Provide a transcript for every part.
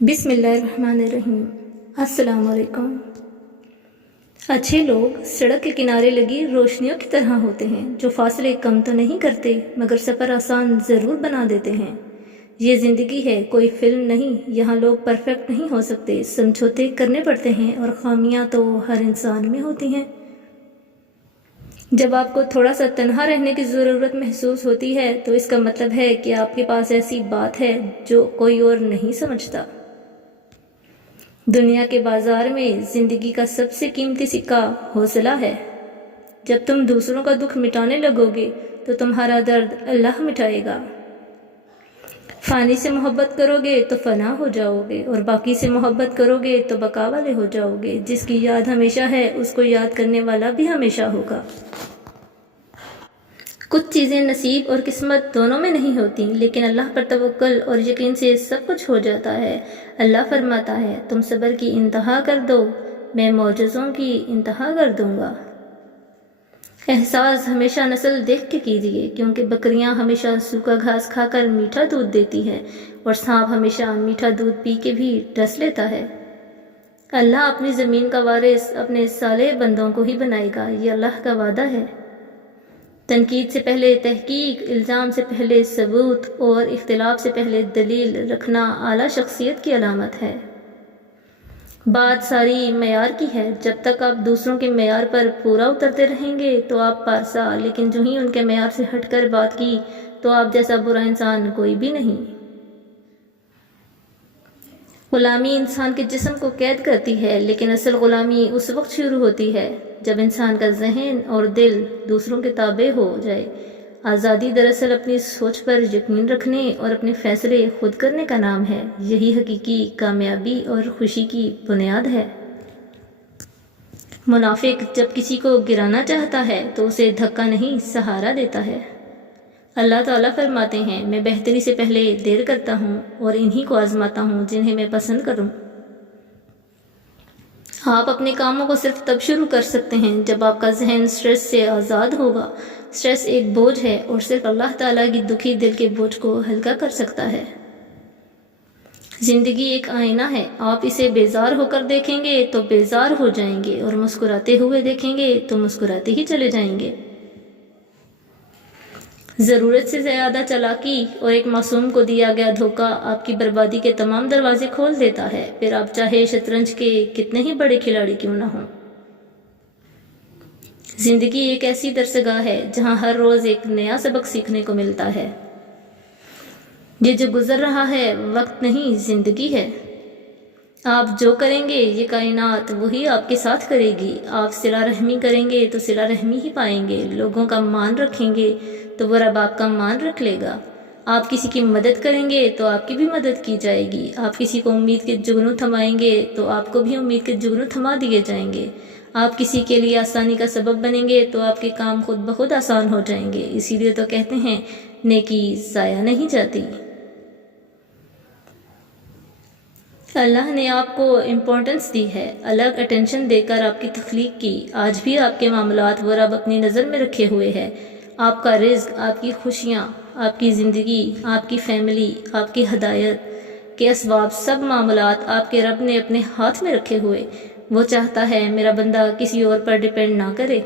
بسم اللہ الرحمن الرحیم۔ السلام علیکم۔ اچھے لوگ سڑک کے کنارے لگی روشنیوں کی طرح ہوتے ہیں جو فاصلے کم تو نہیں کرتے مگر سفر آسان ضرور بنا دیتے ہیں۔ یہ زندگی ہے، کوئی فلم نہیں۔ یہاں لوگ پرفیکٹ نہیں ہو سکتے، سمجھوتے کرنے پڑتے ہیں اور خامیاں تو ہر انسان میں ہوتی ہیں۔ جب آپ کو تھوڑا سا تنہا رہنے کی ضرورت محسوس ہوتی ہے تو اس کا مطلب ہے کہ آپ کے پاس ایسی بات ہے جو کوئی اور نہیں سمجھتا۔ دنیا کے بازار میں زندگی کا سب سے قیمتی سکہ حوصلہ ہے۔ جب تم دوسروں کا دکھ مٹانے لگو گے تو تمہارا درد اللہ مٹائے گا۔ فانی سے محبت کرو گے تو فنا ہو جاؤ گے اور باقی سے محبت کرو گے تو بقا والے ہو جاؤ گے۔ جس کی یاد ہمیشہ ہے اس کو یاد کرنے والا بھی ہمیشہ ہوگا۔ کچھ چیزیں نصیب اور قسمت دونوں میں نہیں ہوتی، لیکن اللہ پر توکل اور یقین سے سب کچھ ہو جاتا ہے۔ اللہ فرماتا ہے، تم صبر کی انتہا کر دو، میں معجزوں کی انتہا کر دوں گا۔ احساس ہمیشہ نسل دیکھ کے کیجیے، کیونکہ بکریاں ہمیشہ سوکھا گھاس کھا کر میٹھا دودھ دیتی ہے اور سانپ ہمیشہ میٹھا دودھ پی کے بھی ڈس لیتا ہے۔ اللہ اپنی زمین کا وارث اپنے صالح بندوں کو ہی بنائے گا، یہ اللہ کا وعدہ ہے۔ تنقید سے پہلے تحقیق، الزام سے پہلے ثبوت اور اختلاف سے پہلے دلیل رکھنا اعلیٰ شخصیت کی علامت ہے۔ بات ساری معیار کی ہے۔ جب تک آپ دوسروں کے معیار پر پورا اترتے رہیں گے تو آپ پارسا، لیکن جو ہی ان کے معیار سے ہٹ کر بات کی تو آپ جیسا برا انسان کوئی بھی نہیں۔ غلامی انسان کے جسم کو قید کرتی ہے، لیکن اصل غلامی اس وقت شروع ہوتی ہے جب انسان کا ذہن اور دل دوسروں کے تابع ہو جائے۔ آزادی دراصل اپنی سوچ پر یقین رکھنے اور اپنے فیصلے خود کرنے کا نام ہے۔ یہی حقیقی کامیابی اور خوشی کی بنیاد ہے۔ منافق جب کسی کو گرانا چاہتا ہے تو اسے دھکا نہیں سہارا دیتا ہے۔ اللہ تعالیٰ فرماتے ہیں، میں بہتری سے پہلے دیر کرتا ہوں اور انہی کو آزماتا ہوں جنہیں میں پسند کروں۔ آپ اپنے کاموں کو صرف تب شروع کر سکتے ہیں جب آپ کا ذہن سٹریس سے آزاد ہوگا۔ سٹریس ایک بوجھ ہے اور صرف اللہ تعالیٰ کی دکھی دل کے بوجھ کو ہلکا کر سکتا ہے۔ زندگی ایک آئینہ ہے، آپ اسے بیزار ہو کر دیکھیں گے تو بیزار ہو جائیں گے اور مسکراتے ہوئے دیکھیں گے تو مسکراتے ہی چلے جائیں گے۔ ضرورت سے زیادہ چالاکی اور ایک معصوم کو دیا گیا دھوکہ آپ کی بربادی کے تمام دروازے کھول دیتا ہے، پھر آپ چاہے شطرنج کے کتنے ہی بڑے کھلاڑی کیوں نہ ہوں۔ زندگی ایک ایسی درسگاہ ہے جہاں ہر روز ایک نیا سبق سیکھنے کو ملتا ہے۔ یہ جو گزر رہا ہے وقت نہیں، زندگی ہے۔ آپ جو کریں گے یہ کائنات وہی آپ کے ساتھ کرے گی۔ آپ صلہ رحمی کریں گے تو صلہ رحمی ہی پائیں گے۔ لوگوں کا مان رکھیں گے تو وہ رب آپ کا مان رکھ لے گا۔ آپ کسی کی مدد کریں گے تو آپ کی بھی مدد کی جائے گی۔ آپ کسی کو امید کے جگنوں تھمائیں گے تو آپ کو بھی امید کے جگنوں تھما دیے جائیں گے۔ آپ کسی کے لیے آسانی کا سبب بنیں گے تو آپ کے کام خود بخود آسان ہو جائیں گے۔ اسی لیے تو کہتے ہیں نیکی ضائع نہیں جاتی۔ اللہ نے آپ کو امپورٹنس دی ہے، الگ اٹینشن دے کر آپ کی تخلیق کی۔ آج بھی آپ کے معاملات وہ رب اپنی نظر میں رکھے ہوئے ہے۔ آپ کا رزق، آپ کی خوشیاں، آپ کی زندگی، آپ کی فیملی، آپ کی ہدایت کے اسباب، سب معاملات آپ کے رب نے اپنے ہاتھ میں رکھے ہوئے۔ وہ چاہتا ہے میرا بندہ کسی اور پر ڈیپینڈ نہ کرے،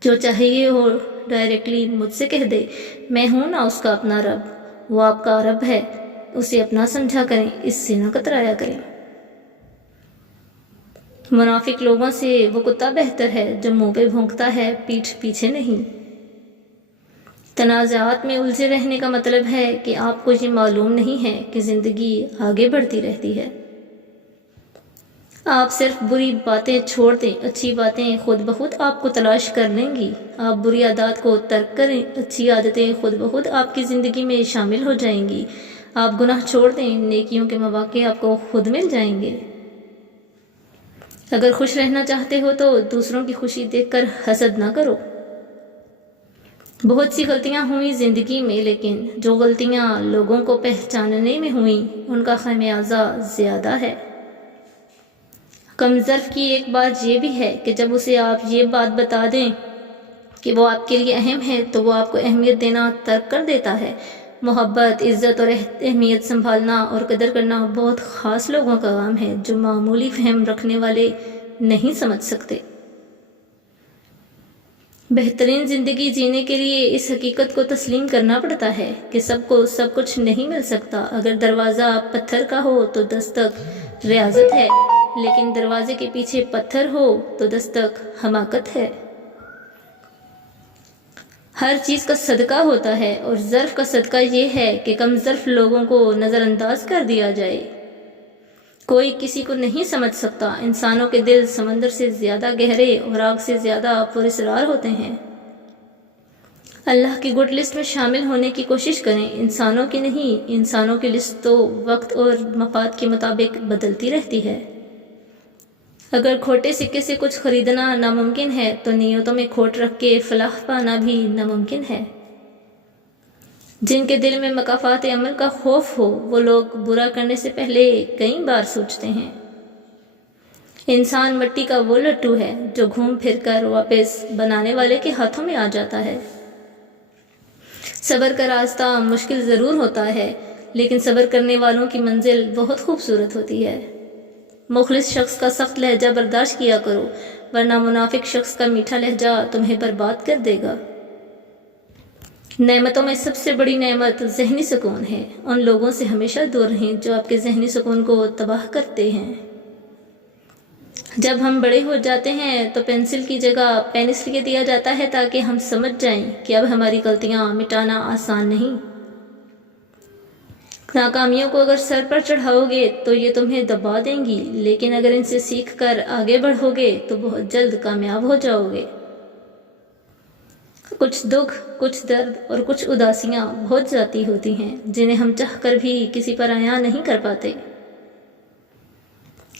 جو چاہیے ہو ڈائریکٹلی مجھ سے کہہ دے، میں ہوں نا اس کا اپنا رب۔ وہ آپ کا رب ہے، اسے اپنا سمجھا کریں، اس سے نہ کترایا کریں۔ منافق لوگوں سے وہ کتا بہتر ہے جو منہ پہ بھونکتا ہے، پیٹھ پیچھے نہیں۔ تنازعات میں الجھے رہنے کا مطلب ہے کہ آپ کو یہ معلوم نہیں ہے کہ زندگی آگے بڑھتی رہتی ہے۔ آپ صرف بری باتیں چھوڑ دیں، اچھی باتیں خود بخود آپ کو تلاش کر لیں گی۔ آپ بری عادات کو ترک کریں، اچھی عادتیں خود بخود آپ کی زندگی میں شامل ہو جائیں گی۔ آپ گناہ چھوڑ دیں، نیکیوں کے مواقع آپ کو خود مل جائیں گے۔ اگر خوش رہنا چاہتے ہو تو دوسروں کی خوشی دیکھ کر حسد نہ کرو۔ بہت سی غلطیاں ہوئیں زندگی میں، لیکن جو غلطیاں لوگوں کو پہچاننے میں ہوئیں ان کا خمیازہ زیادہ ہے۔ کم ظرف کی ایک بات یہ بھی ہے کہ جب اسے آپ یہ بات بتا دیں کہ وہ آپ کے لیے اہم ہے تو وہ آپ کو اہمیت دینا ترک کر دیتا ہے۔ محبت، عزت اور اہمیت سنبھالنا اور قدر کرنا بہت خاص لوگوں کا کام ہے جو معمولی فہم رکھنے والے نہیں سمجھ سکتے۔ بہترین زندگی جینے کے لیے اس حقیقت کو تسلیم کرنا پڑتا ہے کہ سب کو سب کچھ نہیں مل سکتا۔ اگر دروازہ پتھر کا ہو تو دستک ریاضت ہے، لیکن دروازے کے پیچھے پتھر ہو تو دستک حماقت ہے۔ ہر چیز کا صدقہ ہوتا ہے اور ظرف کا صدقہ یہ ہے کہ کم ظرف لوگوں کو نظر انداز کر دیا جائے۔ کوئی کسی کو نہیں سمجھ سکتا۔ انسانوں کے دل سمندر سے زیادہ گہرے اور آگ سے زیادہ پراسرار ہوتے ہیں۔ اللہ کی گڈ لسٹ میں شامل ہونے کی کوشش کریں، انسانوں کی نہیں۔ انسانوں کی لسٹ تو وقت اور مفاد کے مطابق بدلتی رہتی ہے۔ اگر کھوٹے سکے سے کچھ خریدنا ناممکن ہے تو نیتوں میں کھوٹ رکھ کے فلاح پانا بھی ناممکن ہے۔ جن کے دل میں مکافات عمل کا خوف ہو وہ لوگ برا کرنے سے پہلے کئی بار سوچتے ہیں۔ انسان مٹی کا وہ لٹو ہے جو گھوم پھر کر واپس بنانے والے کے ہاتھوں میں آ جاتا ہے۔ صبر کا راستہ مشکل ضرور ہوتا ہے، لیکن صبر کرنے والوں کی منزل بہت خوبصورت ہوتی ہے۔ مخلص شخص کا سخت لہجہ برداشت کیا کرو، ورنہ منافق شخص کا میٹھا لہجہ تمہیں برباد کر دے گا۔ نعمتوں میں سب سے بڑی نعمت ذہنی سکون ہے۔ ان لوگوں سے ہمیشہ دور رہیں جو آپ کے ذہنی سکون کو تباہ کرتے ہیں۔ جب ہم بڑے ہو جاتے ہیں تو پینسل کی جگہ پین اس لیے دیا جاتا ہے تاکہ ہم سمجھ جائیں کہ اب ہماری غلطیاں مٹانا آسان نہیں۔ ناکامیوں کو اگر سر پر چڑھاؤ گے تو یہ تمہیں دبا دیں گی، لیکن اگر ان سے سیکھ کر آگے بڑھو گے تو بہت جلد کامیاب ہو جاؤ گے۔ کچھ دکھ، کچھ درد اور کچھ اداسیاں بہت ذاتی ہوتی ہیں جنہیں ہم چاہ کر بھی کسی پر عیاں نہیں کر پاتے۔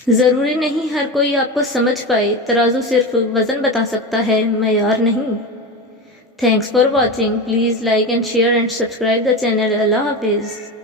ضروری نہیں ہر کوئی آپ کو سمجھ پائے، ترازو صرف وزن بتا سکتا ہے، معیار نہیں۔ Thanks for watching, please like and share and subscribe the channel. اللہ حافظ۔